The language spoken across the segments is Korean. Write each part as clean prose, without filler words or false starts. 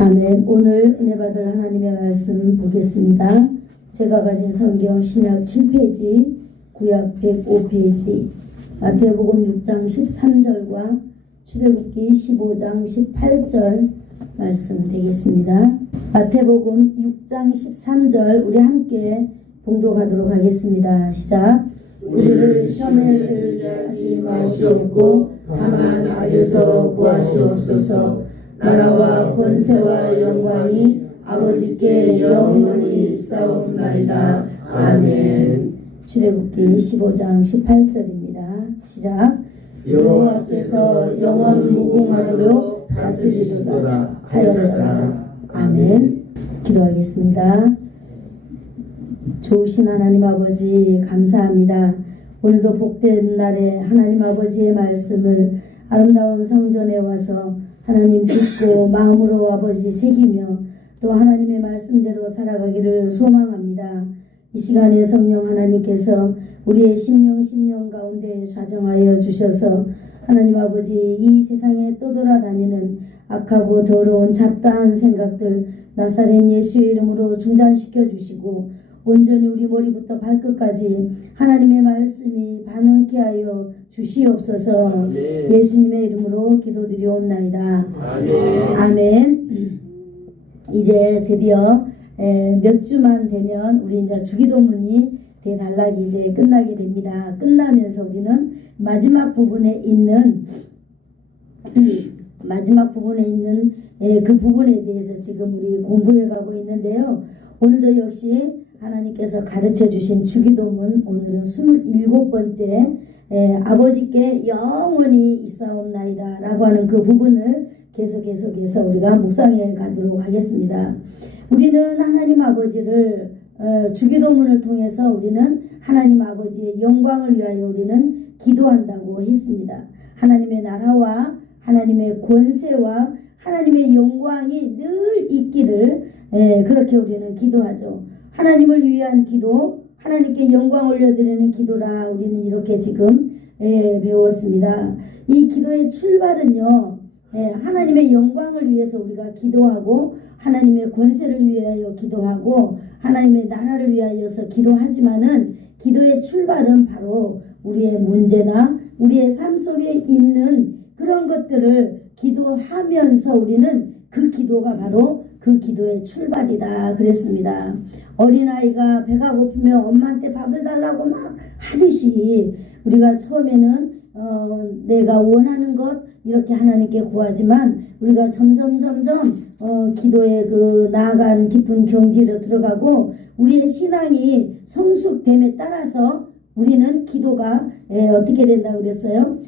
아멘. 오늘 은혜 받을 하나님의 말씀 보겠습니다. 제가 가진 성경 신약 7페이지, 구약 105페이지, 마태복음 6장 13절과 출애굽기 15장 18절 말씀 되겠습니다. 마태복음 6장 13절 우리 함께 봉독하도록 하겠습니다. 시작. 우리를 시험에 들게 하지 마시옵고 다만 악에서 구하시옵소서. 나라와 권세와 영광이 아버지께 영원히 있사옵나이다. 아멘. 출애굽기 15장 18절입니다. 시작. 여호와께서 영원 무궁하도록 다스리도다 하였더라. 아멘. 기도하겠습니다. 좋으신 하나님 아버지 감사합니다. 오늘도 복된 날에 하나님 아버지의 말씀을 아름다운 성전에 와서 하나님 듣고 마음으로 아버지 새기며 또 하나님의 말씀대로 살아가기를 소망합니다. 이 시간에 성령 하나님께서 우리의 심령 가운데 좌정하여 주셔서 하나님 아버지 이 세상에 떠돌아다니는 악하고 더러운 잡다한 생각들 나사렛 예수의 이름으로 중단시켜 주시고 온전히 우리 머리부터 발끝까지 하나님의 말씀이 반응케 하여 주시옵소서. 아멘. 예수님의 이름으로 기도드리옵나이다. 아멘. 아멘. 이제 드디어 몇 주만 되면 우리 이제 주기도문이 대단락이 이제 끝나게 됩니다. 끝나면서 우리는 마지막 부분에 있는 그 부분에 대해서 지금 우리 공부해 가고 있는데요. 오늘도 역시 하나님께서 가르쳐 주신 주기도문 오늘은 27번째 아버지께 영원히 있사옵나이다 라고 하는 그 부분을 계속해서 우리가 묵상해 가도록 하겠습니다. 우리는 하나님 아버지를 주기도문을 통해서 우리는 하나님 아버지의 영광을 위하여 우리는 기도한다고 했습니다. 하나님의 나라와 하나님의 권세와 하나님의 영광이 늘 있기를 그렇게 우리는 기도하죠. 하나님을 위한 기도, 하나님께 영광 올려드리는 기도라 우리는 이렇게 지금 배웠습니다. 이 기도의 출발은요, 하나님의 영광을 위해서 우리가 기도하고 하나님의 권세를 위하여 기도하고 하나님의 나라를 위하여서 기도하지만은 기도의 출발은 바로 우리의 문제나 우리의 삶 속에 있는 그런 것들을 기도하면서 우리는 그 기도가 바로 그 기도의 출발이다 그랬습니다. 어린아이가 배가 고프면 엄마한테 밥을 달라고 막 하듯이 우리가 처음에는 내가 원하는 것 이렇게 하나님께 구하지만 우리가 점점 기도에 그 나아간 깊은 경지로 들어가고 우리의 신앙이 성숙됨에 따라서 우리는 기도가 어떻게 된다고 그랬어요?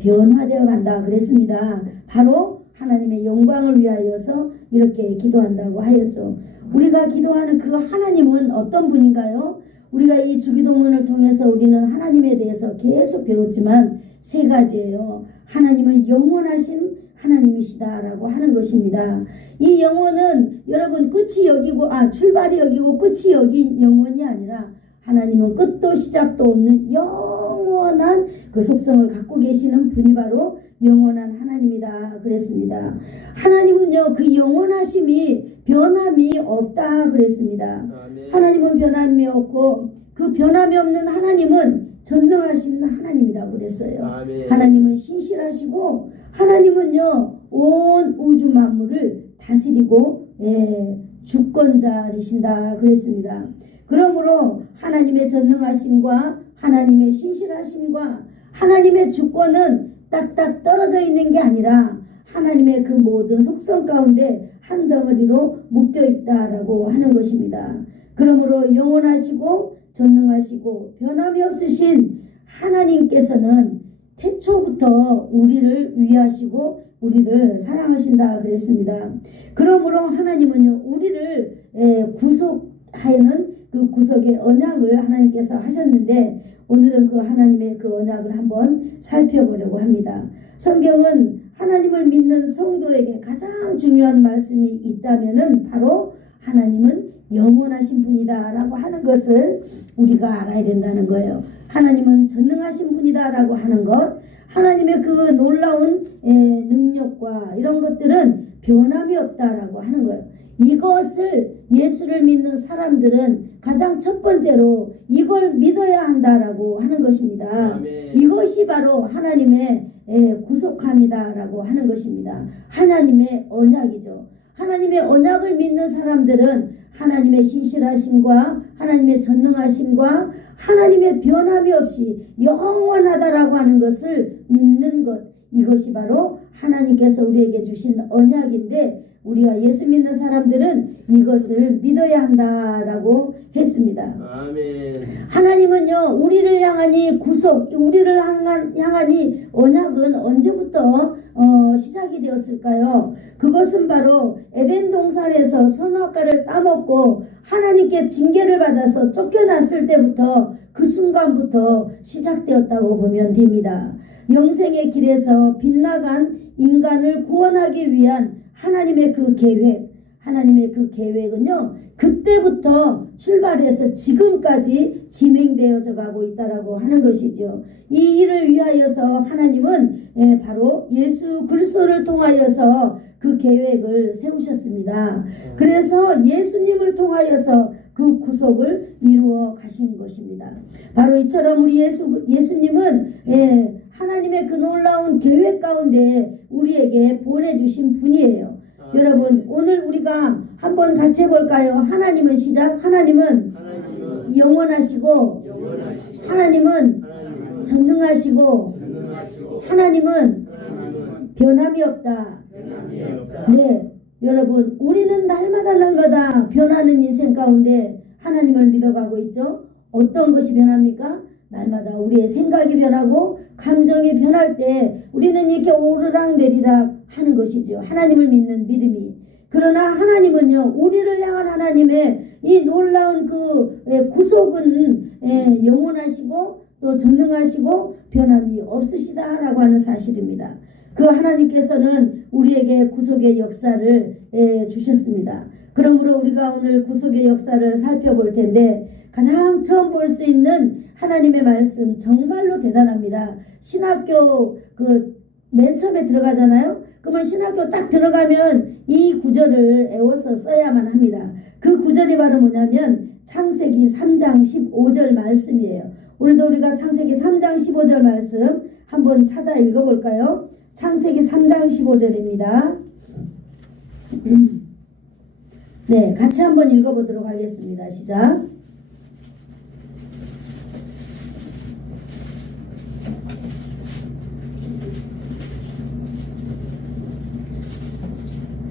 변화되어 간다 그랬습니다. 바로 하나님의 영광을 위하여서 이렇게 기도한다고 하였죠. 우리가 기도하는 그 하나님은 어떤 분인가요? 우리가 이 주기도문을 통해서 우리는 하나님에 대해서 계속 배웠지만 세 가지예요. 하나님은 영원하신 하나님이시다라고 하는 것입니다. 이 영원은 여러분 끝이 여기고 출발이 여기고 끝이 여긴 영원이 아니라 하나님은 끝도 시작도 없는 영원한 그 속성을 갖고 계시는 분이 바로 영원한 하나님이다 그랬습니다. 하나님은요 그 영원하심이 변함이 없다 그랬습니다. 아멘. 하나님은 변함이 없고 그 변함이 없는 하나님은 전능하신 하나님이라고 그랬어요. 아멘. 하나님은 신실하시고 하나님은요 온 우주 만물을 다스리고 주권자 되신다 그랬습니다. 그러므로 하나님의 전능하심과 하나님의 신실하심과 하나님의 주권은 딱딱 떨어져 있는 게 아니라 하나님의 그 모든 속성 가운데 한 덩어리로 묶여 있다라고 하는 것입니다. 그러므로 영원하시고 전능하시고 변함이 없으신 하나님께서는 태초부터 우리를 위하시고 우리를 사랑하신다 그랬습니다. 그러므로 하나님은요 우리를 구속하는 그 구속의 언약을 하나님께서 하셨는데 오늘은 그 하나님의 그 언약을 한번 살펴보려고 합니다. 성경은 하나님을 믿는 성도에게 가장 중요한 말씀이 있다면은 바로 하나님은 영원하신 분이다 라고 하는 것을 우리가 알아야 된다는 거예요. 하나님은 전능하신 분이다 라고 하는 것, 하나님의 그 놀라운 능력과 이런 것들은 변함이 없다라고 하는 거예요. 이것을 예수를 믿는 사람들은 가장 첫 번째로 이걸 믿어야 한다라고 하는 것입니다. 아멘. 이것이 바로 하나님의 구속함이다라고 하는 것입니다. 하나님의 언약이죠. 하나님의 언약을 믿는 사람들은 하나님의 신실하심과 하나님의 전능하심과 하나님의 변함이 없이 영원하다라고 하는 것을 믿는 것, 이것이 바로 하나님께서 우리에게 주신 언약인데 우리가 예수 믿는 사람들은 이것을 믿어야 한다라고 했습니다. 아멘. 하나님은요 우리를 향하니 구속, 우리를 향하니 언약은 언제부터 시작이 되었을까요? 그것은 바로 에덴 동산에서 선악과를 따먹고 하나님께 징계를 받아서 쫓겨났을 때부터 그 순간부터 시작되었다고 보면 됩니다. 영생의 길에서 빗나간 인간을 구원하기 위한 하나님의 그 계획, 하나님의 그 계획은요 그때부터 출발해서 지금까지 진행되어져 가고 있다라고 하는 것이죠. 이 일을 위하여서 하나님은 바로 예수 그리스도를 통하여서 그 계획을 세우셨습니다. 그래서 예수님을 통하여서 그 구속을 이루어 가신 것입니다. 바로 이처럼 우리 예수님은 하나님의 그 놀라운 계획 가운데 우리에게 보내주신 분이에요. 여러분 오늘 우리가 한번 같이 해볼까요? 하나님은 시작. 하나님은 영원하시고 하나님은 전능하시고 하나님은 변함이 없다. 네, 여러분 우리는 날마다 변하는 인생 가운데 하나님을 믿어가고 있죠. 어떤 것이 변합니까? 날마다 우리의 생각이 변하고 감정이 변할 때 우리는 이렇게 오르락 내리락 하는 것이죠. 하나님을 믿는 믿음이. 그러나 하나님은요 우리를 향한 하나님의 이 놀라운 그 구속은 영원하시고 또 전능하시고 변함이 없으시다라고 하는 사실입니다. 그 하나님께서는 우리에게 구속의 역사를 주셨습니다. 그러므로 우리가 오늘 구속의 역사를 살펴볼 텐데 가장 처음 볼 수 있는 하나님의 말씀 정말로 대단합니다. 신학교 맨 처음에 들어가잖아요. 그러면 신학교 딱 들어가면 이 구절을 애워서 써야만 합니다. 그 구절이 바로 뭐냐면 창세기 3장 15절 말씀이에요. 오늘도 우리가 창세기 3장 15절 말씀 한번 찾아 읽어볼까요? 창세기 3장 15절입니다. 네, 같이 한번 읽어보도록 하겠습니다. 시작.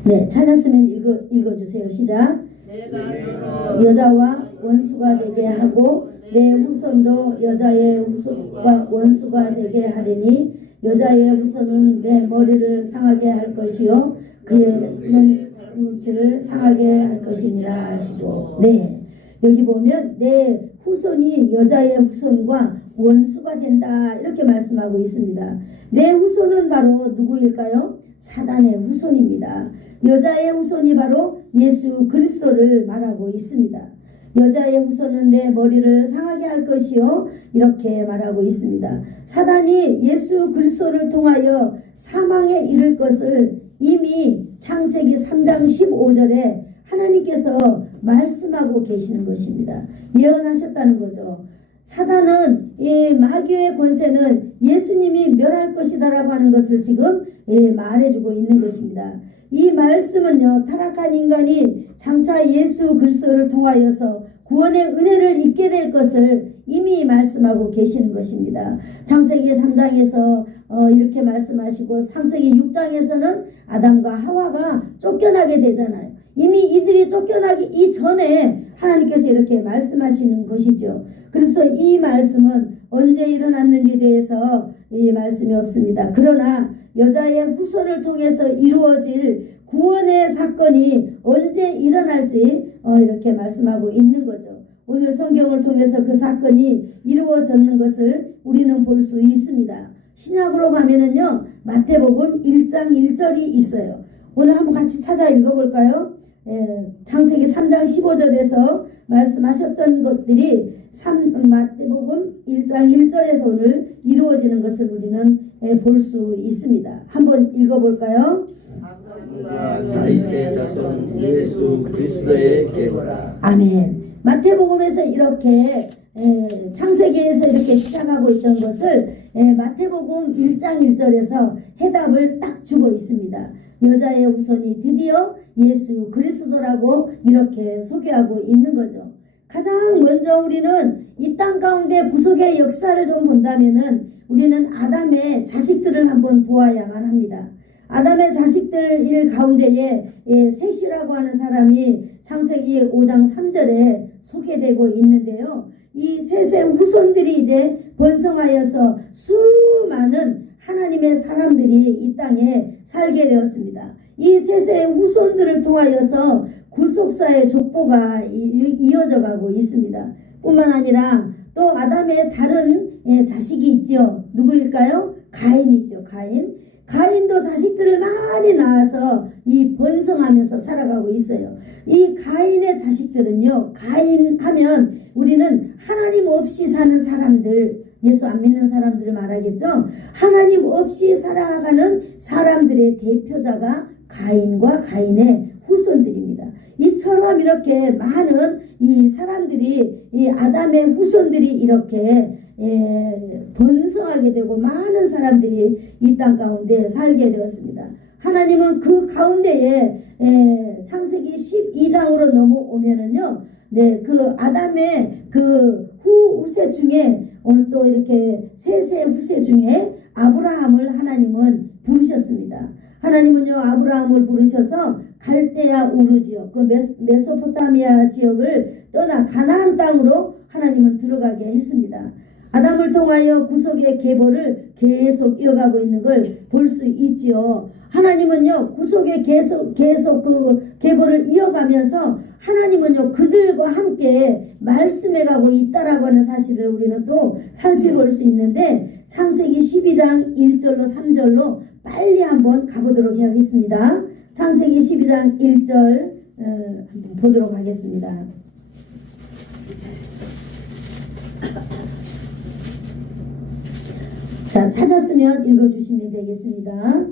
네, 찾았으면 읽어주세요. 시작. 내가 여자와 원수가 되게 하고 내 후손도 여자의 후손과 원수가 되게 하리니 여자의 후손은 내 머리를 상하게 할 것이요 그의 눈치를 상하게 할 것이니라 하시고. 네, 여기 보면 내 후손이 여자의 후손과 원수가 된다 이렇게 말씀하고 있습니다. 내 후손은 바로 누구일까요? 사단의 후손입니다. 여자의 후손이 바로 예수 그리스도를 말하고 있습니다. 여자의 후손은 내 머리를 상하게 할 것이요 이렇게 말하고 있습니다. 사단이 예수 그리스도를 통하여 사망에 이를 것을 이미 창세기 3장 15절에 하나님께서 말씀하고 계시는 것입니다. 예언하셨다는 거죠. 사단은 이 마귀의 권세는 예수님이 멸할 것이다라고 하는 것을 지금 말해주고 있는 것입니다. 이 말씀은요 타락한 인간이 장차 예수 그리스도를 통하여서 구원의 은혜를 입게 될 것을 이미 말씀하고 계시는 것입니다. 창세기 3장에서 이렇게 말씀하시고 창세기 6장에서는 아담과 하와가 쫓겨나게 되잖아요. 이미 이들이 쫓겨나기 이전에 하나님께서 이렇게 말씀하시는 것이죠. 그래서 이 말씀은 언제 일어났는지에 대해서 이 말씀이 없습니다. 그러나 여자의 후손을 통해서 이루어질 구원의 사건이 언제 일어날지 이렇게 말씀하고 있는 거죠. 오늘 성경을 통해서 그 사건이 이루어졌는 것을 우리는 볼 수 있습니다. 신약으로 가면은요 마태복음 1장 1절이 있어요. 오늘 한번 같이 찾아 읽어볼까요? 창세기 3장 15절에서 말씀하셨던 것들이 마태복음 1장 1절에서 오늘 이루어지는 것을 우리는 볼 수 있습니다. 한번 읽어볼까요? 누가 다윗의 자손 예수 그리스도의 계보라. 아멘. 마태복음에서 이렇게 창세기에서 이렇게 시작하고 있던 것을 마태복음 1장 1절에서 해답을 딱 주고 있습니다. 여자의 후손이 드디어 예수 그리스도라고 이렇게 소개하고 있는 거죠. 가장 먼저 우리는 이 땅 가운데 구속의 역사를 좀 본다면은 우리는 아담의 자식들을 한번 보아야만 합니다. 아담의 자식들 가운데에 셋이라고 하는 사람이 창세기 5장 3절에 소개되고 있는데요. 이 셋의 후손들이 이제 번성하여서 수많은 하나님의 사람들이 이 땅에 살게 되었습니다. 이 셋의 후손들을 통하여서 구속사의 족보가 이어져 가고 있습니다. 뿐만 아니라 또 아담의 다른 자식이 있죠. 누구일까요? 가인이죠. 가인도 자식들을 많이 낳아서 이 번성하면서 살아가고 있어요. 이 가인의 자식들은요, 가인 하면 우리는 하나님 없이 사는 사람들, 예수 안 믿는 사람들을 말하겠죠. 하나님 없이 살아가는 사람들의 대표자가 가인과 가인의 후손들입니다. 이처럼 이렇게 많은 이 사람들이, 이 아담의 후손들이 이렇게 번성하게 되고 많은 사람들이 이 땅 가운데 살게 되었습니다. 하나님은 그 가운데에 창세기 12장으로 넘어오면은요, 그 아담의 그 후세 중에 오늘 또 이렇게 셋의 후세 중에 아브라함을 하나님은 부르셨습니다. 하나님은요, 아브라함을 부르셔서 갈대아 우르지역, 그 메소포타미아 지역을 떠나 가나안 땅으로 하나님은 들어가게 했습니다. 아담을 통하여 구속의 계보를 계속 이어가고 있는 걸 볼 수 있지요. 하나님은요, 구속의 계속 그 계보를 이어가면서 하나님은요, 그들과 함께 말씀해 가고 있다라고 하는 사실을 우리는 또 살펴볼 수 있는데, 창세기 12장 1절로 3절로 빨리 한번 가보도록 하겠습니다. 창세기 12장 1절 한번 보도록 하겠습니다. 자, 찾았으면 읽어주시면 되겠습니다.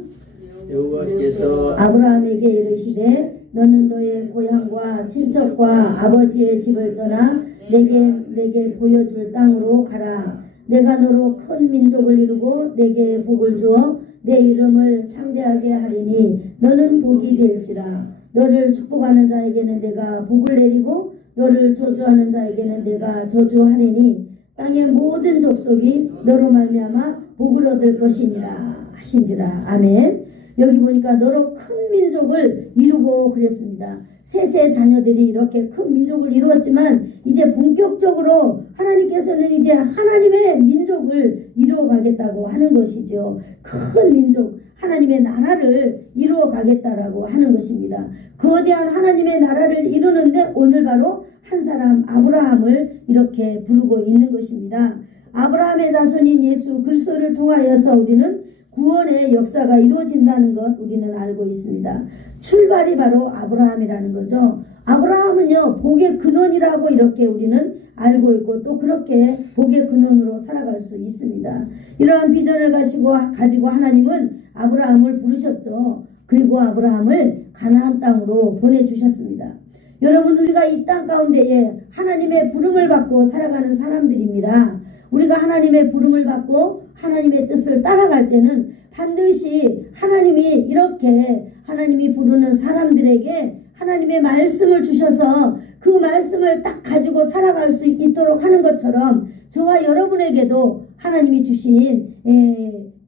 여호와께서 아브라함에게 이르시되 너는 너의 고향과 친척과 아버지의 집을 떠나 내게 보여줄 땅으로 가라. 내가 너로 큰 민족을 이루고 내게 복을 주어 내 이름을 창대하게 하리니 너는 복이 될지라. 너를 축복하는 자에게는 내가 복을 내리고 너를 저주하는 자에게는 내가 저주하리니 땅의 모든 족속이 너로 말미암아 복을 얻을 것이니라 하신지라. 아멘. 여기 보니까 너로 큰 민족을 이루고 그랬습니다. 셋의 자녀들이 이렇게 큰 민족을 이루었지만 이제 본격적으로 하나님께서는 이제 하나님의 민족을 이루어 가겠다고 하는 것이죠. 큰 민족, 하나님의 나라를 이루어 가겠다라고 하는 것입니다. 거대한 하나님의 나라를 이루는데 오늘 바로 한 사람 아브라함을 이렇게 부르고 있는 것입니다. 아브라함의 자손인 예수 그리스도를 통하여서 우리는 구원의 역사가 이루어진다는 것 우리는 알고 있습니다. 출발이 바로 아브라함이라는 거죠. 아브라함은요, 복의 근원이라고 이렇게 우리는 알고 있고 또 그렇게 복의 근원으로 살아갈 수 있습니다. 이러한 비전을 가지고 하나님은 아브라함을 부르셨죠. 그리고 아브라함을 가나안 땅으로 보내주셨습니다. 여러분, 우리가 이 땅 가운데에 하나님의 부름을 받고 살아가는 사람들입니다. 우리가 하나님의 부름을 받고 하나님의 뜻을 따라갈 때는 반드시 하나님이 이렇게 하나님이 부르는 사람들에게 하나님의 말씀을 주셔서 그 말씀을 딱 가지고 살아갈 수 있도록 하는 것처럼 저와 여러분에게도 하나님이 주신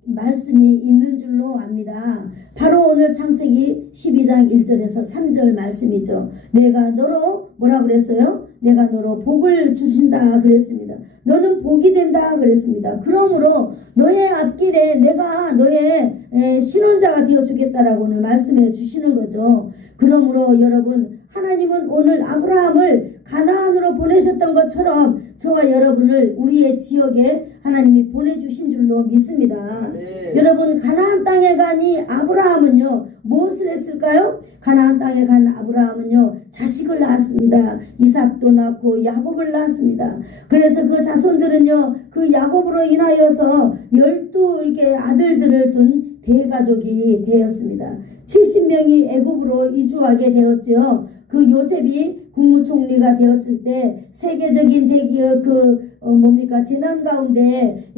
말씀이 있는 줄로 압니다. 바로 오늘 창세기 12장 1절에서 3절 말씀이죠. 내가 너로 뭐라 그랬어요? 내가 너로 복을 주신다 그랬습니다. 너는 복이 된다 그랬습니다. 그러므로 너의 앞길에 내가 너의 신혼자가 되어주겠다라고 오늘 말씀해 주시는 거죠. 그러므로 여러분, 하나님은 오늘 아브라함을 가나안으로 보내셨던 것처럼 저와 여러분을 우리의 지역에 하나님이 보내주신 줄로 믿습니다. 네. 여러분, 가나안 땅에 가니 아브라함은요 무엇을 했을까요? 가나안 땅에 간 아브라함은요 자식을 낳았습니다. 이삭도 낳고 야곱을 낳았습니다. 그래서 그 자손들은요 그 야곱으로 인하여서 12 이렇게 아들들을 둔 대가족이 되었습니다. 70명이 애굽으로 이주하게 되었죠. 그 요셉이 국무총리가 되었을 때 세계적인 대기업 재난 가운데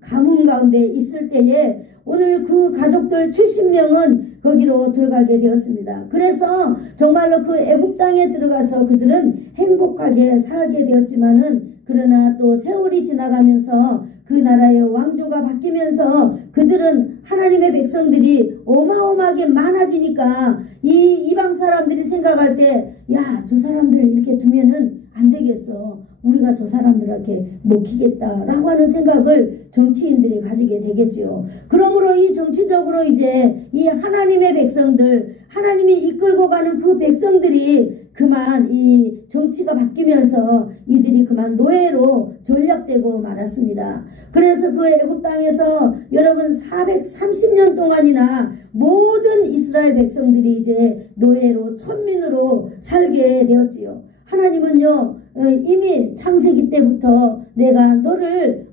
가뭄 가운데 있을 때에 오늘 그 가족들 70명은 거기로 들어가게 되었습니다. 그래서 정말로 그 애굽 땅에 들어가서 그들은 행복하게 살게 되었지만은 그러나 또 세월이 지나가면서 그 나라의 왕조가 바뀌면서 그들은 하나님의 백성들이 어마어마하게 많아지니까 이 이방 사람들이 생각할 때 야, 저 사람들 이렇게 두면은 안 되겠어. 우리가 저 사람들에게 먹히겠다라고 하는 생각을 정치인들이 가지게 되겠지요. 그러므로 이 정치적으로 이제 이 하나님의 백성들, 하나님이 이끌고 가는 그 백성들이 그만 이 정치가 바뀌면서 이들이 그만 노예로 전락되고 말았습니다. 그래서 그 애굽 땅에서 여러분 430년 동안이나 모든 이스라엘 백성들이 이제 노예로 천민으로 살게 되었지요. 하나님은요 이미 창세기 때부터 내가 너를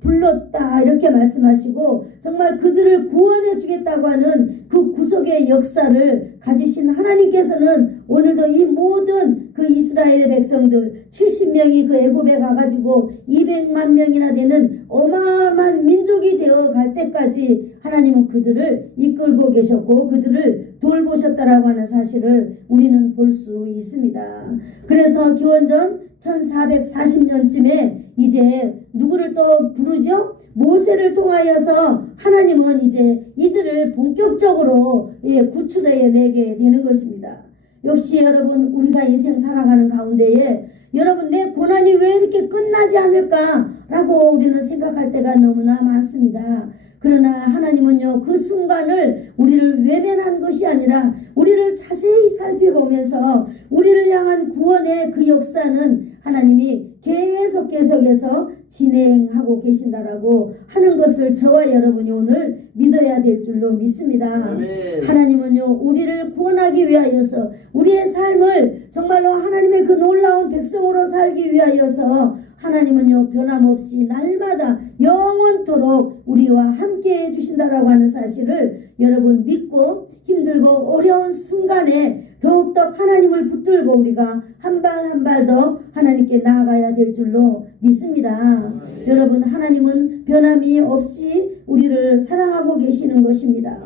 불렀다 이렇게 말씀하시고 정말 그들을 구원해 주겠다고 하는 그 구속의 역사를 가지신 하나님께서는 오늘도 이 모든 그 이스라엘의 백성들 70명이 그 애굽에 가가지고 200만 명이나 되는 어마어마한 민족이 되어 갈 때까지 하나님은 그들을 이끌고 계셨고 그들을 돌보셨다라고 하는 사실을 우리는 볼 수 있습니다. 그래서 기원전 1440년쯤에 이제 누구를 또 부르죠? 모세를 통하여서 하나님은 이제 이들을 본격적으로 구출해 내게 되는 것입니다. 역시 여러분 우리가 인생 살아가는 가운데에 여러분 내 고난이 왜 이렇게 끝나지 않을까라고 우리는 생각할 때가 너무나 많습니다. 그러나 하나님은요 그 순간을 우리를 외면한 것이 아니라 우리를 자세히 살펴보면서 우리를 향한 구원의 그 역사는 하나님이 계속해서 진행하고 계신다라고 하는 것을 저와 여러분이 오늘 믿어야 될 줄로 믿습니다. 아멘. 하나님은요 우리를 구원하기 위하여서 우리의 삶을 정말로 하나님의 그 놀라운 백성으로 살기 위하여서 하나님은요 변함없이 날마다 영원토록 우리와 함께 해주신다라고 하는 사실을 여러분 믿고 힘들고 어려운 순간에 더욱더 하나님을 붙들고 우리가 한 발 한 발 더 하나님께 나아가야 될 줄로 믿습니다. 여러분 하나님은 변함이 없이 우리를 사랑하고 계시는 것입니다.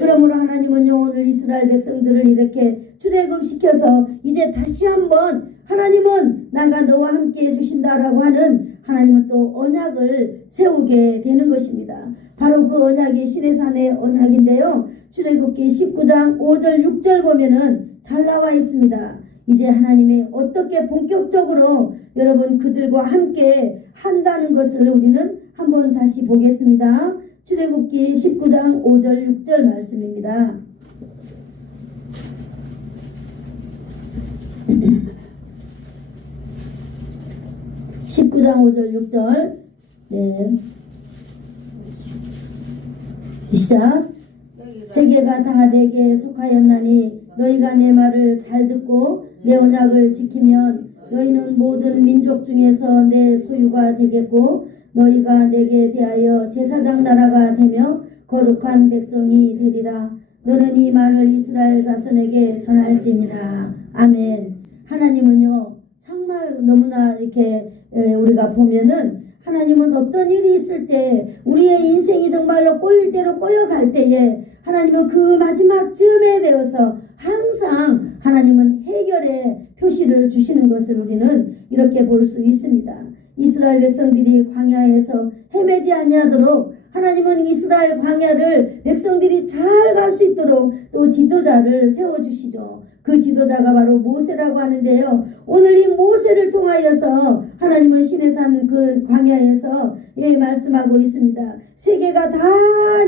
그러므로 하나님은요 오늘 이스라엘 백성들을 이렇게 출애굽시켜서 이제 다시 한번 하나님은 나가 너와 함께 해주신다라고 하는 하나님은 또 언약을 세우게 되는 것입니다. 바로 그 언약이 시내산의 언약인데요. 출애굽기 19장 5절 6절 보면은 잘 나와 있습니다. 이제 하나님이 어떻게 본격적으로 여러분 그들과 함께 한다는 것을 우리는 한번 다시 보겠습니다. 출애굽기 19장 5절 6절 말씀입니다. 19장 5절 6절 네. 시작. 세계가 다 내게 속하였나니 너희가 내 말을 잘 듣고 내 언약을 지키면 너희는 모든 민족 중에서 내 소유가 되겠고 너희가 내게 대하여 제사장 나라가 되며 거룩한 백성이 되리라. 너는 이 말을 이스라엘 자손에게 전할지니라. 아멘. 하나님은요 정말 너무나 이렇게 우리가 보면은 하나님은 어떤 일이 있을 때 우리의 인생이 정말로 꼬일 대로 꼬여갈 때에 하나님은 그 마지막 쯤에 되어서 항상 하나님은 해결의 표시를 주시는 것을 우리는 이렇게 볼 수 있습니다. 이스라엘 백성들이 광야에서 헤매지 아니하도록 하나님은 이스라엘 광야를 백성들이 잘 갈 수 있도록 또 지도자를 세워주시죠. 그 지도자가 바로 모세라고 하는데요. 오늘 이 모세를 통하여서 하나님은 시내산 그 광야에서 말씀하고 있습니다. 세계가 다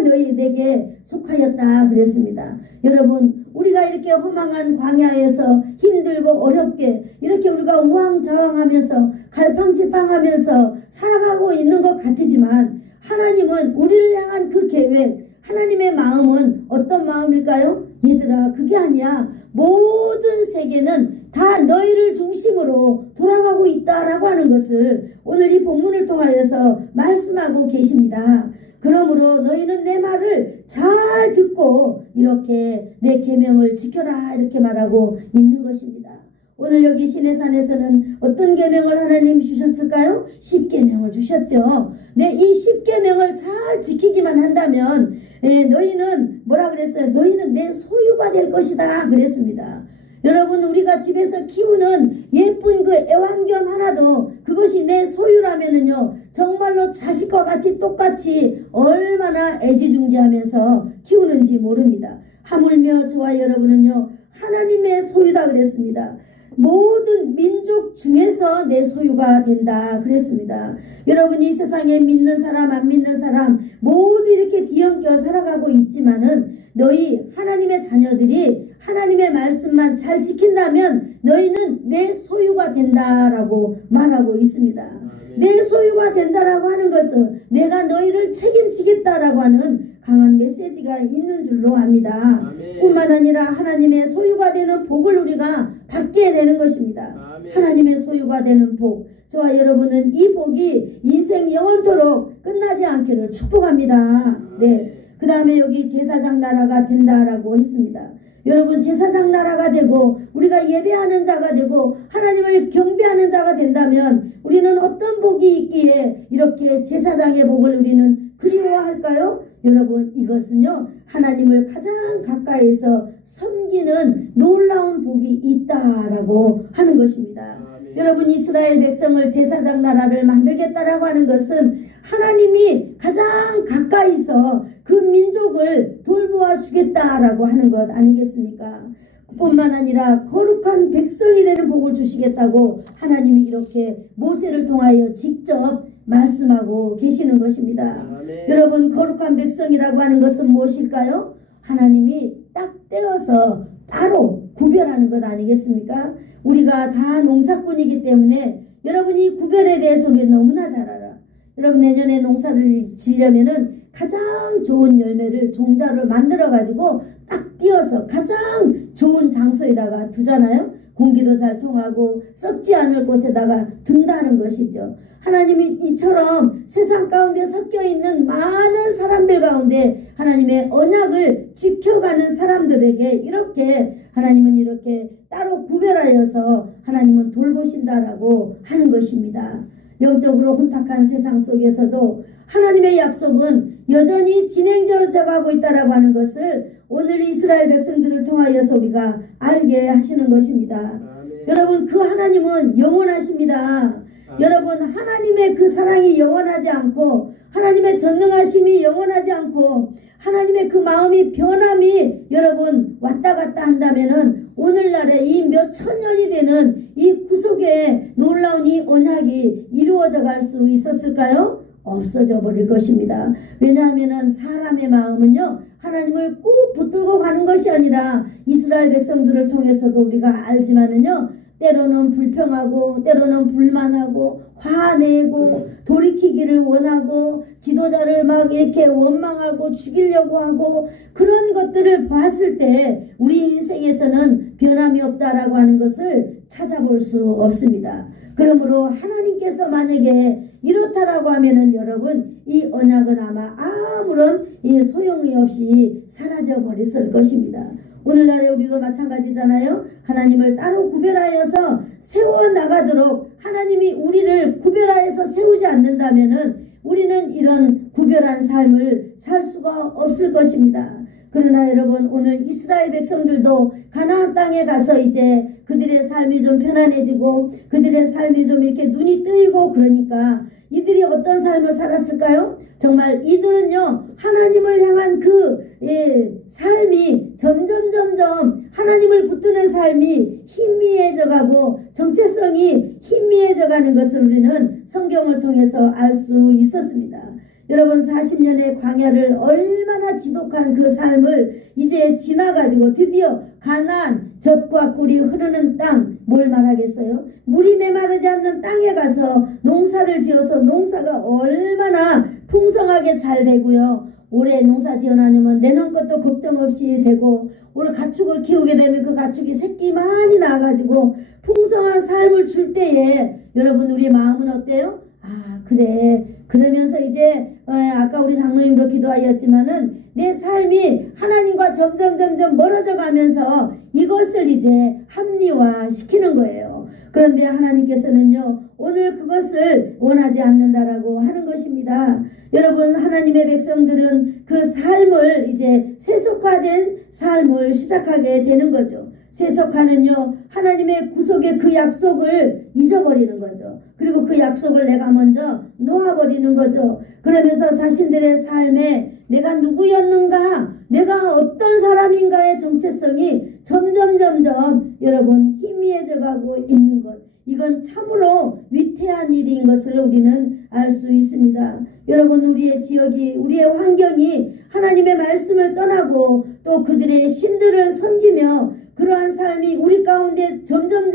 너희에게 속하였다 그랬습니다. 여러분 우리가 이렇게 허망한 광야에서 힘들고 어렵게 이렇게 우리가 우왕좌왕하면서 갈팡질팡하면서 살아가고 있는 것 같지만 하나님은 우리를 향한 그 계획 하나님의 마음은 어떤 마음일까요? 얘들아 그게 아니야. 모든 세계는 다 너희를 중심으로 돌아가고 있다라고 하는 것을 오늘 이 본문을 통하여서 말씀하고 계십니다. 그러므로 너희는 내 말을 잘 잘 듣고 이렇게 내 계명을 지켜라 이렇게 말하고 있는 것입니다. 오늘 여기 시내산에서는 어떤 계명을 하나님 주셨을까요? 10계명을 주셨죠. 네, 이 10계명을 잘 지키기만 한다면 너희는 뭐라 그랬어요? 너희는 내 소유가 될 것이다 그랬습니다. 여러분, 우리가 집에서 키우는 예쁜 그 애완견 하나도 그것이 내 소유라면은요, 정말로 자식과 같이 똑같이 얼마나 애지중지하면서 키우는지 모릅니다. 하물며 저와 여러분은요, 하나님의 소유다 그랬습니다. 모든 민족 중에서 내 소유가 된다 그랬습니다. 여러분, 이 세상에 믿는 사람 안 믿는 사람 모두 이렇게 뒤엉켜 살아가고 있지만은 너희 하나님의 자녀들이 하나님의 말씀만 잘 지킨다면 너희는 내 소유가 된다라고 말하고 있습니다. 내 소유가 된다라고 하는 것은 내가 너희를 책임지겠다라고 하는 강한 메시지가 있는 줄로 압니다. 뿐만 아니라 하나님의 소유가 되는 복을 우리가 받게 되는 것입니다. 하나님의 소유가 되는 복. 저와 여러분은 이 복이 인생 영원토록 끝나지 않기를 축복합니다. 네. 그 다음에 여기 제사장 나라가 된다라고 했습니다. 여러분, 제사장 나라가 되고 우리가 예배하는 자가 되고 하나님을 경배하는 자가 된다면 우리는 어떤 복이 있기에 이렇게 제사장의 복을 우리는 그리워할까요? 여러분, 이것은요, 하나님을 가장 가까이에서 섬기는 놀라운 복이 있다라고 하는 것입니다. 여러분, 이스라엘 백성을 제사장 나라를 만들겠다라고 하는 것은 하나님이 가장 가까이서 그 민족을 돌보아 주겠다라고 하는 것 아니겠습니까? 뿐만 아니라 거룩한 백성이 되는 복을 주시겠다고 하나님이 이렇게 모세를 통하여 직접 말씀하고 계시는 것입니다. 여러분, 거룩한 백성이라고 하는 것은 무엇일까요? 하나님이 딱 떼어서 따로 구별하는 것 아니겠습니까? 우리가 다 농사꾼이기 때문에 여러분, 이 구별에 대해서 우리 너무나 잘 알아. 여러분, 내년에 농사를 지려면은 가장 좋은 열매를 종자를 만들어 가지고 딱 띄어서 가장 좋은 장소에다가 두잖아요. 공기도 잘 통하고 썩지 않을 곳에다가 둔다는 것이죠. 하나님이 이처럼 세상 가운데 섞여 있는 많은 사람들 가운데 하나님의 언약을 지켜가는 사람들에게 이렇게 하나님은 이렇게 따로 구별하여서 하나님은 돌보신다라고 하는 것입니다. 영적으로 혼탁한 세상 속에서도 하나님의 약속은 여전히 진행되어 가고 있다라고 하는 것을 오늘 이스라엘 백성들을 통하여서 우리가 알게 하시는 것입니다. 여러분, 그 하나님은 영원하십니다. 여러분, 하나님의 그 사랑이 영원하지 않고 하나님의 전능하심이 영원하지 않고 하나님의 그 마음이 변함이 여러분 왔다 갔다 한다면은 오늘날에 이 몇 천 년이 되는 이 구속의 놀라운 이 언약이 이루어져 갈 수 있었을까요? 없어져 버릴 것입니다. 왜냐하면 사람의 마음은요, 하나님을 꼭 붙들고 가는 것이 아니라 이스라엘 백성들을 통해서도 우리가 알지만은요, 때로는 불평하고 때로는 불만하고 화내고 돌이키기를 원하고 지도자를 막 이렇게 원망하고 죽이려고 하고 그런 것들을 봤을 때 우리 인생에서는 변함이 없다라고 하는 것을 찾아볼 수 없습니다. 그러므로 하나님께서 만약에 이렇다라고 하면은 여러분, 이 언약은 아마 아무런 소용이 없이 사라져 버렸을 것입니다. 오늘날에 우리도 마찬가지잖아요. 하나님을 따로 구별하여서 세워 나가도록 하나님이 우리를 구별하여서 세우지 않는다면은 우리는 이런 구별한 삶을 살 수가 없을 것입니다. 그러나 여러분, 오늘 이스라엘 백성들도 가나안 땅에 가서 이제 그들의 삶이 좀 편안해지고 그들의 삶이 좀 이렇게 눈이 뜨이고 그러니까 이들이 어떤 삶을 살았을까요? 정말 이들은요, 하나님을 향한 그 삶이 점점 하나님을 붙드는 삶이 희미해져 가고 정체성이 희미해져 가는 것을 우리는 성경을 통해서 알 수 있었습니다. 여러분, 40년의 광야를 얼마나 지독한 그 삶을 이제 지나가지고 드디어 가나안 젖과 꿀이 흐르는 땅, 뭘 말하겠어요? 물이 메마르지 않는 땅에 가서 농사를 지어서 농사가 얼마나 풍성하게 잘 되고요. 올해 농사 지어나누면 내년 것도 걱정 없이 되고 올 가축을 키우게 되면 그 가축이 새끼 많이 나가지고 풍성한 삶을 줄 때에 여러분, 우리 마음은 어때요? 아, 그래. 그러면서 이제 아까 우리 장로님도 기도하였지만은 내 삶이 하나님과 점점 멀어져 가면서 이것을 이제 합리화시키는 거예요. 그런데 하나님께서는요, 오늘 그것을 원하지 않는다라고 하는 것입니다. 여러분, 하나님의 백성들은 그 삶을 이제 세속화된 삶을 시작하게 되는 거죠. 세속화는요, 하나님의 구속의 그 약속을 잊어버리는 거죠. 그리고 그 약속을 내가 먼저 놓아버리는 거죠. 그러면서 자신들의 삶에 내가 누구였는가, 내가 어떤 사람인가의 정체성이 점점 여러분 희미해져 가고 있는 것, 이건 참으로 위태한 일인 것을 우리는 알 수 있습니다. 여러분, 우리의 지역이, 우리의 환경이 하나님의 말씀을 떠나고 또 그들의 신들을 섬기며 그러한 삶이 우리 가운데 점점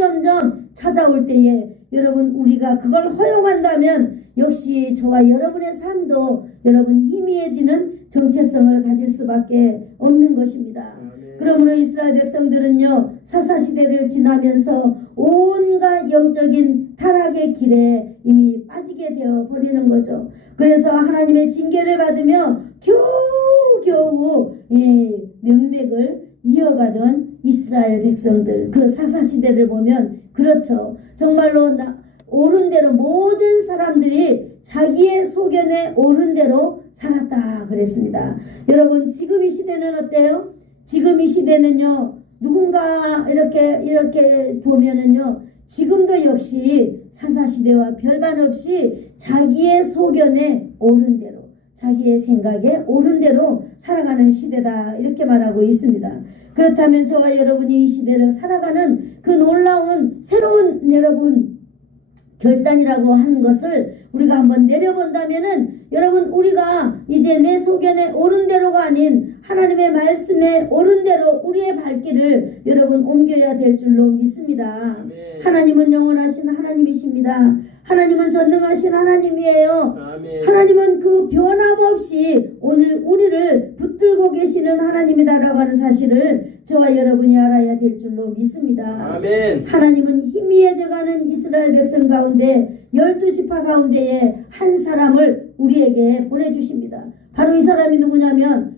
찾아올 때에 여러분, 우리가 그걸 허용한다면 역시 저와 여러분의 삶도 여러분 희미해지는 정체성을 가질 수밖에 없는 것입니다. 그러므로 이스라엘 백성들은요, 사사시대를 지나면서 온갖 영적인 타락의 길에 이미 빠지게 되어 버리는 거죠. 그래서 하나님의 징계를 받으며 겨우 명맥을 이어가던 이스라엘 백성들, 그 사사시대를 보면 그렇죠. 정말로 옳은 대로 모든 사람들이 자기의 소견에 옳은 대로 살았다 그랬습니다. 여러분, 지금 이 시대는 어때요? 지금 이 시대는요, 누군가 이렇게 보면은요, 지금도 역시 사사시대와 별반 없이 자기의 소견에 옳은 대로, 자기의 생각에 옳은 대로 살아가는 시대다, 이렇게 말하고 있습니다. 그렇다면 저와 여러분이 이 시대를 살아가는 그 놀라운 새로운 여러분 결단이라고 하는 것을 우리가 한번 내려본다면은, 여러분, 우리가 이제 내 소견에 옳은 대로가 아닌 하나님의 말씀에 옳은 대로 우리의 발길을 여러분 옮겨야 될 줄로 믿습니다. 아멘. 하나님은 영원하신 하나님이십니다. 하나님은 전능하신 하나님이에요. 아멘. 하나님은 그 변함없이 오늘 우리를 붙들고 계시는 하나님이다라고 하는 사실을 저와 여러분이 알아야 될 줄로 믿습니다. 아멘. 하나님은 희미해져가는 이스라엘 백성 가운데 12지파 가운데에 한 사람을 우리에게 보내주십니다. 바로 이 사람이 누구냐면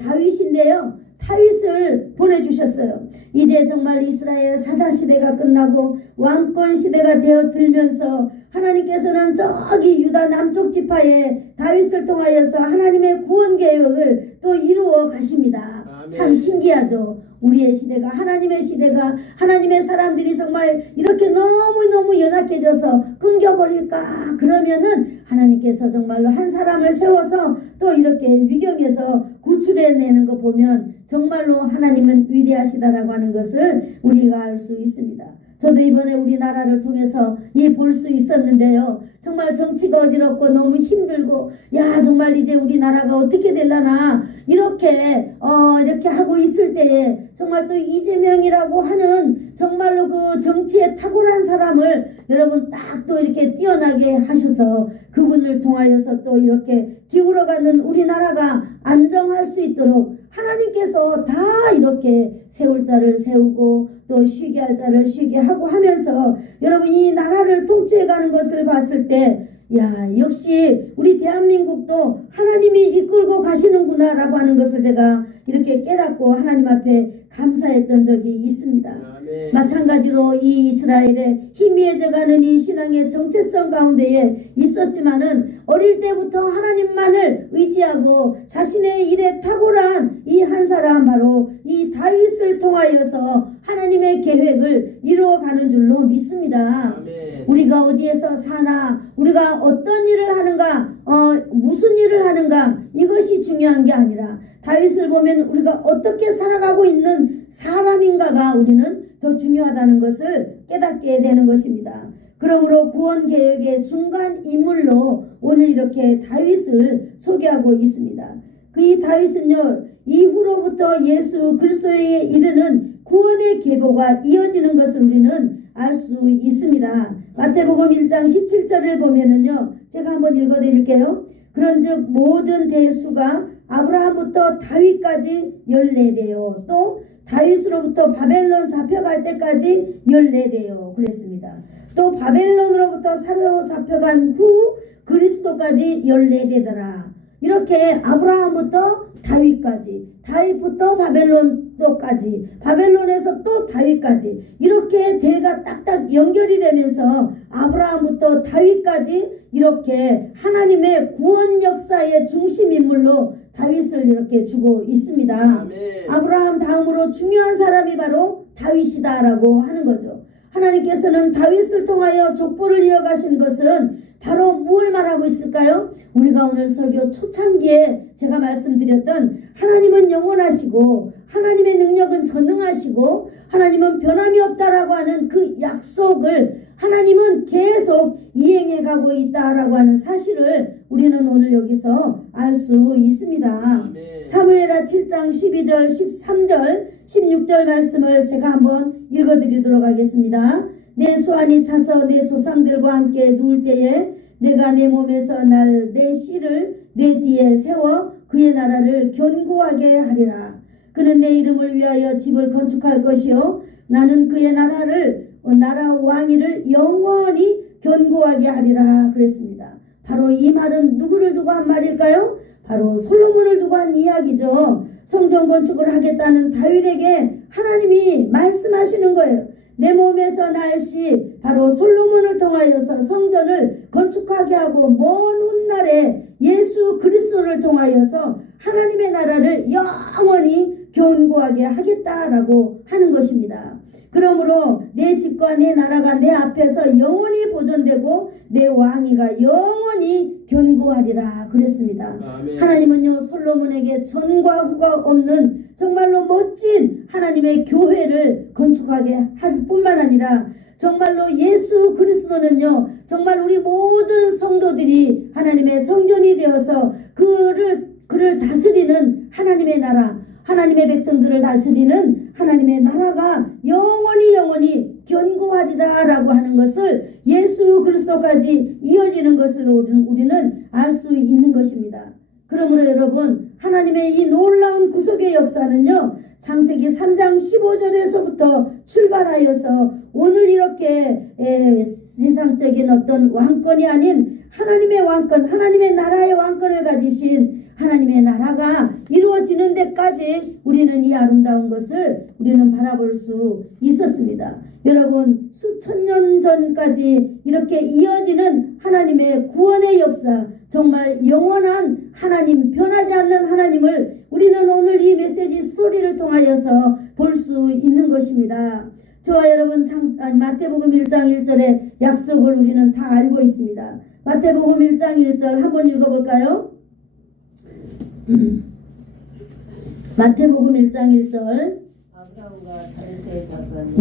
다윗인데요. 다윗을 보내주셨어요. 이제 정말 이스라엘 사사시대가 끝나고 왕권 시대가 되어들면서 하나님께서는 저기 유다 남쪽 지파에 다윗을 통하여서 하나님의 구원 계획을 또 이루어 가십니다. 아멘. 참 신기하죠. 우리의 시대가, 하나님의 시대가, 하나님의 사람들이 정말 이렇게 너무 연약해져서 끊겨버릴까? 그러면은 하나님께서 정말로 한 사람을 세워서 또 이렇게 위경에서 구출해내는 거 보면 정말로 하나님은 위대하시다라고 하는 것을 우리가 알 수 있습니다. 저도 이번에 우리나라를 통해서 볼 수 있었는데요. 정말 정치가 어지럽고 너무 힘들고, 야, 정말 이제 우리나라가 어떻게 되려나 이렇게 하고 있을 때에 정말 또 이재명이라고 하는 정말로 그 정치에 탁월한 사람을 여러분 딱 또 이렇게 뛰어나게 하셔서 그분을 통하여서 또 이렇게 기울어가는 우리나라가 안정할 수 있도록 하나님께서 다 이렇게 세울 자를 세우고 또 쉬게 할 자를 쉬게 하고 하면서 여러분 이 나라를 통치해가는 것을 봤을 때, 야, 역시 우리 대한민국도 하나님이 이끌고 가시는구나 라고 하는 것을 제가 이렇게 깨닫고 하나님 앞에 감사했던 적이 있습니다. 아멘. 마찬가지로 이 이스라엘의 희미해져가는 이 신앙의 정체성 가운데에 있었지만은 어릴 때부터 하나님만을 의지하고 자신의 일에 탁월한 이 한 사람, 바로 이 다윗을 통하여서 하나님의 계획을 이루어가는 줄로 믿습니다. 아멘. 우리가 어디에서 사나, 우리가 어떤 일을 하는가, 무슨 일을 하는가, 이것이 중요한 게 아니라 다윗을 보면 우리가 어떻게 살아가고 있는 사람인가가 우리는 더 중요하다는 것을 깨닫게 되는 것입니다. 그러므로 구원 계획의 중간 인물로 오늘 이렇게 다윗을 소개하고 있습니다. 그 이 다윗은요, 이후로부터 예수 그리스도에 이르는 구원의 계보가 이어지는 것을 우리는 알 수 있습니다. 마태복음 1장 17절을 보면은요, 제가 한번 읽어드릴게요. 그런즉 모든 대수가 아브라함부터 다윗까지 14대요. 또 다윗으로부터 바벨론 잡혀갈 때까지 14대요. 그랬습니다. 또 바벨론으로부터 사로잡혀간 후 그리스도까지 14대더라. 이렇게 아브라함부터 다윗까지, 다윗부터 바벨론도까지, 바벨론에서 또 다윗까지, 이렇게 대가 딱딱 연결이 되면서 아브라함부터 다윗까지 이렇게 하나님의 구원 역사의 중심 인물로 다윗을 이렇게 주고 있습니다. 아멘. 아브라함 다음으로 중요한 사람이 바로 다윗이다라고 하는 거죠. 하나님께서는 다윗을 통하여 족보를 이어가신 것은 바로 무엇을 말하고 있을까요? 우리가 오늘 설교 초창기에 제가 말씀드렸던 하나님은 영원하시고 하나님의 능력은 전능하시고 하나님은 변함이 없다라고 하는 그 약속을 하나님은 계속 이행해 가고 있다라고 하는 사실을 우리는 오늘 여기서 알 수 있습니다. 아멘. 사무엘하 7장 12절, 13절, 16절 말씀을 제가 한번 읽어드리도록 하겠습니다. 내 수완이 차서 내 조상들과 함께 누울 때에 내가 내 몸에서 날 내 씨를 내 뒤에 세워 그의 나라를 견고하게 하리라. 그는 내 이름을 위하여 집을 건축할 것이요 나는 그의 나라 왕위를 영원히 견고하게 하리라 그랬습니다. 바로 이 말은 누구를 두고 한 말일까요? 바로 솔로몬을 두고 한 이야기죠. 성전 건축을 하겠다는 다윗에게 하나님이 말씀하시는 거예요. 내 몸에서 날씨 바로 솔로몬을 통하여서 성전을 건축하게 하고 먼 훗날에 예수 그리스도를 통하여서 하나님의 나라를 영원히 견고하게 하겠다라고 하는 것입니다. 그러므로 내 집과 내 나라가 내 앞에서 영원히 보존되고 내 왕위가 영원히 견고하리라 그랬습니다. 아멘. 하나님은요 솔로몬에게 전과 후가 없는 정말로 멋진 하나님의 교회를 건축하게 할 뿐만 아니라 정말로 예수 그리스도는요 정말 우리 모든 성도들이 하나님의 성전이 되어서 그를 다스리는 하나님의 나라, 하나님의 백성들을 다스리는 하나님의 나라가 영원히 견고하리라 라고 하는 것을 예수 그리스도까지 이어지는 것을 우리는 알 수 있는 것입니다. 그러므로 여러분 하나님의 이 놀라운 구속의 역사는요 창세기 3장 15절에서부터 출발하여서 오늘 이렇게 세상적인 어떤 왕권이 아닌 하나님의 왕권, 하나님의 나라의 왕권을 가지신 하나님의 나라가 이루어지는 데까지 우리는 이 아름다운 것을 우리는 바라볼 수 있었습니다. 여러분 수천 년 전까지 이렇게 이어지는 하나님의 구원의 역사, 정말 영원한 하나님, 변하지 않는 하나님을 우리는 오늘 이 메시지 스토리를 통하여서 볼 수 있는 것입니다. 저와 여러분 마태복음 1장 1절의 약속을 우리는 다 알고 있습니다. 마태복음 1장 1절 한번 읽어볼까요? 마태복음 1장 1절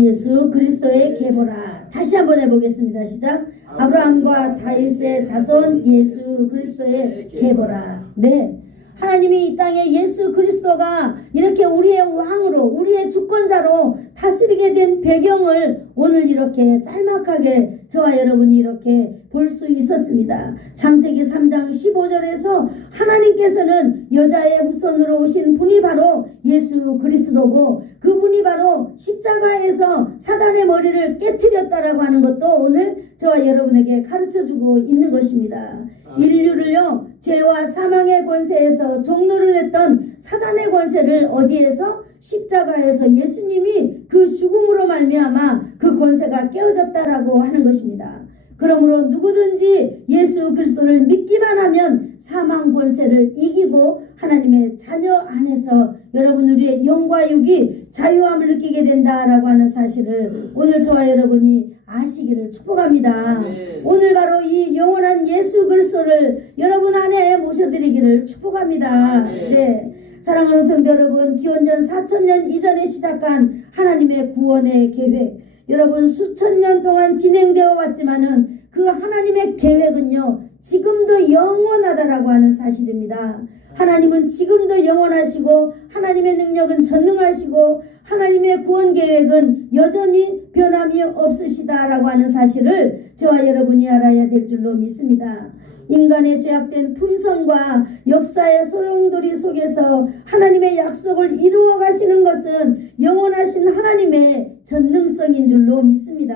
예수 그리스도의 계보라. 다시 한번 해보겠습니다. 시작. 아브라함과 다윗의 자손 예수 그리스도의 계보라. 네, 하나님이 이 땅에 예수 그리스도가 이렇게 우리의 왕으로 우리의 주권자로 다스리게 된 배경을 오늘 이렇게 짤막하게 저와 여러분이 이렇게 볼 수 있었습니다. 창세기 3장 15절에서 하나님께서는 여자의 후손으로 오신 분이 바로 예수 그리스도고 그분이 바로 십자가에서 사단의 머리를 깨트렸다라고 하는 것도 오늘 저와 여러분에게 가르쳐주고 있는 것입니다. 인류를요 죄와 사망의 권세에서 종노를 했던 사단의 권세를 어디에서? 십자가에서 예수님이 그 죽음으로 말미암아 그 권세가 깨어졌다라고 하는 것입니다. 그러므로 누구든지 예수 그리스도를 믿기만 하면 사망 권세를 이기고 하나님의 자녀 안에서 여러분 우리의 영과 육이 자유함을 느끼게 된다라고 하는 사실을 오늘 저와 여러분이 아시기를 축복합니다. 네. 오늘 바로 이 영원한 예수 그리스도를 여러분 안에 모셔드리기를 축복합니다. 네. 사랑하는 성도 여러분, 기원전 4000년 이전에 시작한 하나님의 구원의 계획, 여러분 수천 년 동안 진행되어 왔지만은 그 하나님의 계획은요 지금도 영원하다라고 하는 사실입니다. 하나님은 지금도 영원하시고 하나님의 능력은 전능하시고 하나님의 구원 계획은 여전히 변함이 없으시다라고 하는 사실을 저와 여러분이 알아야 될 줄로 믿습니다. 인간의 죄악된 품성과 역사의 소용돌이 속에서 하나님의 약속을 이루어 가시는 것은 영원하신 하나님의 전능성인 줄로 믿습니다.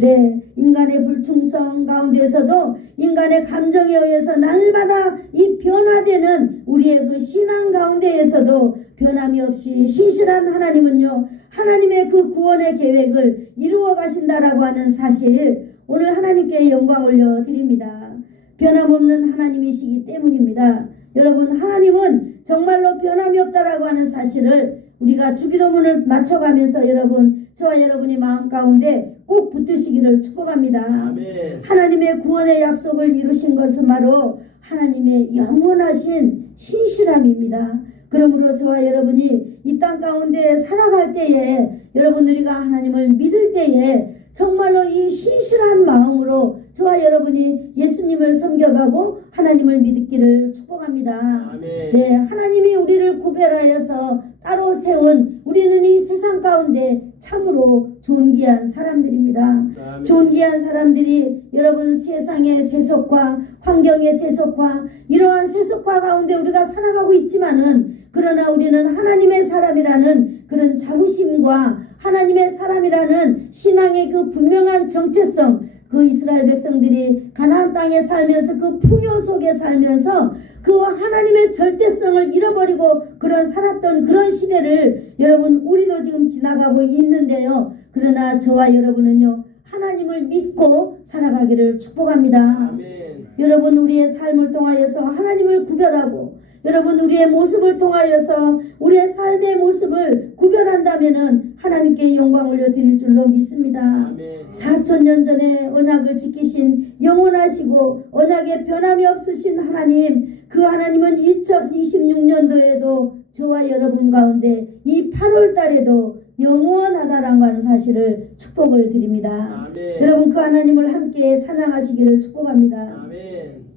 네, 인간의 불충성 가운데에서도 인간의 감정에 의해서 날마다 이 변화되는 우리의 그 신앙 가운데에서도 변함이 없이 신실한 하나님은요, 하나님의 그 구원의 계획을 이루어 가신다라고 하는 사실, 오늘 하나님께 영광 올려드립니다. 변함없는 하나님이시기 때문입니다. 여러분, 하나님은 정말로 변함이 없다라고 하는 사실을 우리가 주기도문을 맞춰가면서 여러분, 저와 여러분이 마음 가운데 꼭 붙드시기를 축복합니다. 아멘. 하나님의 구원의 약속을 이루신 것은 바로 하나님의 영원하신 신실함입니다. 그러므로 저와 여러분이 이 땅 가운데 살아갈 때에, 여러분 우리가 하나님을 믿을 때에 정말로 이 신실한 마음으로 저와 여러분이 예수님을 섬겨가고 하나님을 믿기를 축복합니다. 아멘. 네, 하나님이 우리를 구별하여서 따로 세운, 우리는 이 세상 가운데 참으로 존귀한 사람들입니다. 아멘. 존귀한 사람들이 여러분 세상의 세속화, 환경의 세속화, 이러한 세속화 가운데 우리가 살아가고 있지만은, 그러나 우리는 하나님의 사람이라는 그런 자부심과 하나님의 사람이라는 신앙의 그 분명한 정체성, 그 이스라엘 백성들이 가나안 땅에 살면서 그 풍요 속에 살면서 그 하나님의 절대성을 잃어버리고 그런 살았던 그런 시대를 여러분 우리도 지금 지나가고 있는데요. 그러나 저와 여러분은요, 하나님을 믿고 살아가기를 축복합니다. 아멘. 여러분, 우리의 삶을 통하여서 하나님을 구별하고, 여러분 우리의 모습을 통하여서 우리의 삶의 모습을 구별한다면은 하나님께 영광 올려드릴 줄로 믿습니다. 아멘. 4000년 전에 언약을 지키신 영원하시고 언약에 변함이 없으신 하나님, 그 하나님은 2026년도에도 저와 여러분 가운데 이 8월 달에도 영원하다라고 하는 사실을 축복을 드립니다. 아멘. 여러분, 그 하나님을 함께 찬양하시기를 축복합니다. 아멘.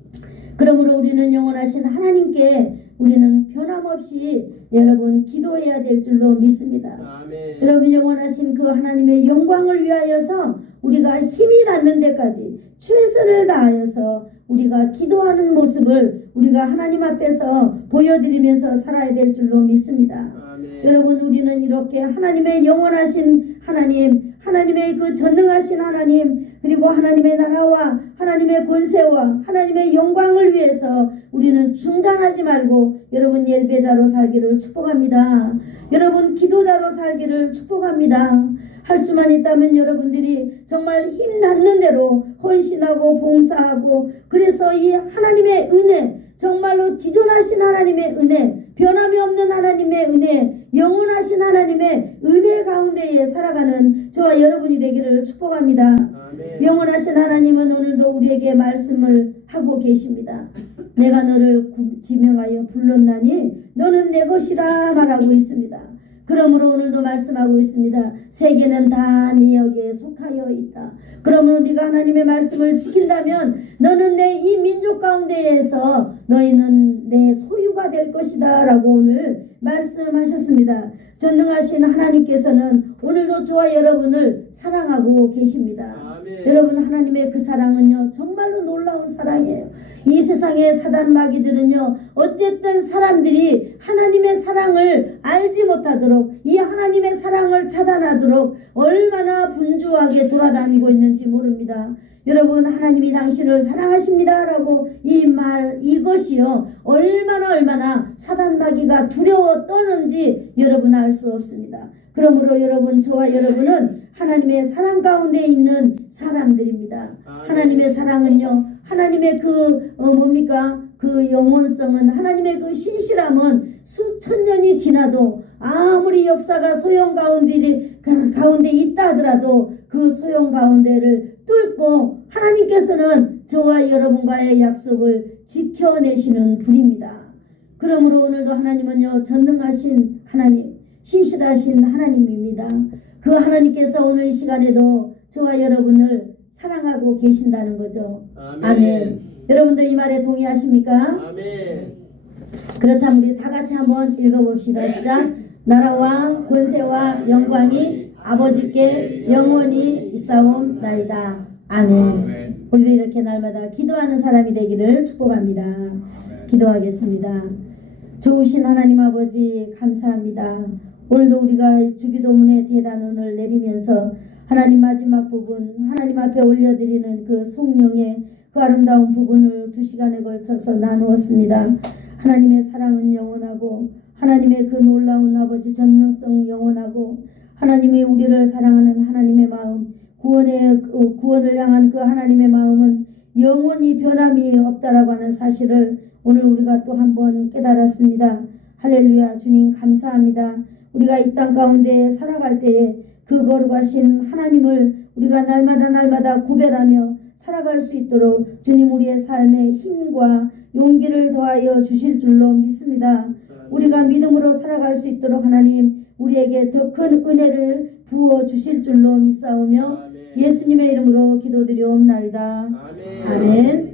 그러므로 우리는 영원하신 하나님께 우리는 변함없이 여러분 기도해야 될 줄로 믿습니다. 아멘. 여러분, 영원하신 그 하나님의 영광을 위하여서 우리가 힘이 닿는 데까지 최선을 다하여서 우리가 기도하는 모습을 우리가 하나님 앞에서 보여드리면서 살아야 될 줄로 믿습니다. 아멘. 여러분, 우리는 이렇게 하나님의 영원하신 하나님, 하나님의 그 전능하신 하나님, 그리고 하나님의 나라와 하나님의 권세와 하나님의 영광을 위해서 우리는 중단하지 말고 여러분 예배자로 살기를 축복합니다. 여러분 기도자로 살기를 축복합니다. 할 수만 있다면 여러분들이 정말 힘 닿는 대로 헌신하고 봉사하고, 그래서 이 하나님의 은혜, 정말로 지존하신 하나님의 은혜, 변함이 없는 하나님의 은혜, 영원하신 하나님의 은혜 가운데에 살아가는 저와 여러분이 되기를 축복합니다. 아멘. 영원하신 하나님은 오늘도 우리에게 말씀을 하고 계십니다. 내가 너를 지명하여 불렀나니 너는 내 것이라 말하고 있습니다. 그러므로 오늘도 말씀하고 있습니다. 세계는 다 네 여기에 속하여 있다. 그러므로 네가 하나님의 말씀을 지킨다면 너는 내 이 민족 가운데에서 너희는 내 소유가 될 것이다 라고 오늘 말씀하셨습니다. 전능하신 하나님께서는 오늘도 저와 여러분을 사랑하고 계십니다. 아멘. 여러분, 하나님의 그 사랑은요 정말로 놀라운 사랑이에요. 이 세상의 사단 마귀들은요 어쨌든 사람들이 하나님의 사랑을 알지 못하도록, 이 하나님의 사랑을 차단하도록 얼마나 분주하게 돌아다니고 있는지 모릅니다. 여러분, 하나님이 당신을 사랑하십니다 라고 이 말, 이것이요 얼마나 사단 마귀가 두려워 떠는지 여러분 알 수 없습니다. 그러므로 여러분, 저와 여러분은 하나님의 사랑 가운데 있는 사람들입니다. 하나님의 사랑은요, 하나님의 그 그 영원성은, 하나님의 그 신실함은 수천 년이 지나도 아무리 역사가 소용 가운데 있다 하더라도 그 소용 가운데를 뚫고 하나님께서는 저와 여러분과의 약속을 지켜내시는 분입니다. 그러므로 오늘도 하나님은요 전능하신 하나님, 신실하신 하나님입니다. 그 하나님께서 오늘 이 시간에도 저와 여러분을 사랑하고 계신다는 거죠. 아멘. 아멘. 여러분도 이 말에 동의하십니까? 아멘. 그렇다면 우리 다 같이 한번 읽어봅시다. 시작. 나라와 권세와 영광이 아버지께 영원히 있사옵나이다. 아멘. 우리도 이렇게 날마다 기도하는 사람이 되기를 축복합니다. 기도하겠습니다. 좋으신 하나님 아버지 감사합니다. 오늘도 우리가 주기도문의 대단원을 내리면서 하나님 마지막 부분 하나님 앞에 올려드리는 그 성령의 그 아름다운 부분을 2시간에 걸쳐서 나누었습니다. 하나님의 사랑은 영원하고 하나님의 그 놀라운 아버지 전능성 영원하고 하나님이 우리를 사랑하는 하나님의 마음 구원을 향한 그 하나님의 마음은 영원히 변함이 없다라고 하는 사실을 오늘 우리가 또 한번 깨달았습니다. 할렐루야. 주님 감사합니다. 우리가 이 땅 가운데 살아갈 때에 그 거룩하신 하나님을 우리가 날마다 구별하며 살아갈 수 있도록 주님 우리의 삶에 힘과 용기를 더하여 주실 줄로 믿습니다. 우리가 믿음으로 살아갈 수 있도록 하나님 우리에게 더 큰 은혜를 부어 주실 줄로 믿사오며 예수님의 이름으로 기도드리옵나이다. 아멘.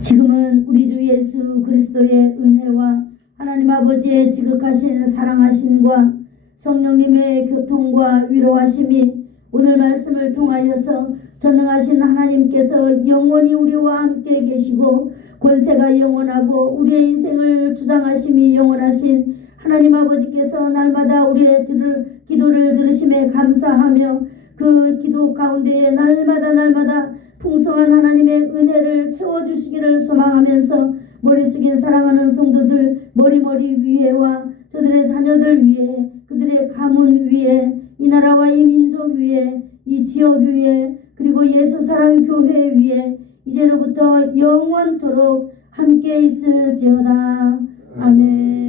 지금은 우리 주 예수 그리스도의 은혜와 하나님 아버지의 지극하신 사랑하심과 성령님의 교통과 위로하심이 오늘 말씀을 통하여서 전능하신 하나님께서 영원히 우리와 함께 계시고 권세가 영원하고 우리의 인생을 주장하심이 영원하신 하나님 아버지께서 날마다 우리의 기도를 들으심에 감사하며 그 기도 가운데에 날마다 풍성한 하나님의 은혜를 채워주시기를 소망하면서 머리 숙인 사랑하는 성도들 머리 위에와 저들의 자녀들 위에 그들의 가문 위에 이 나라와 이 민족 위에 이 지역 위에 그리고 예수 사랑 교회 위에 이제로부터 영원토록 함께 있을지어다. 아멘.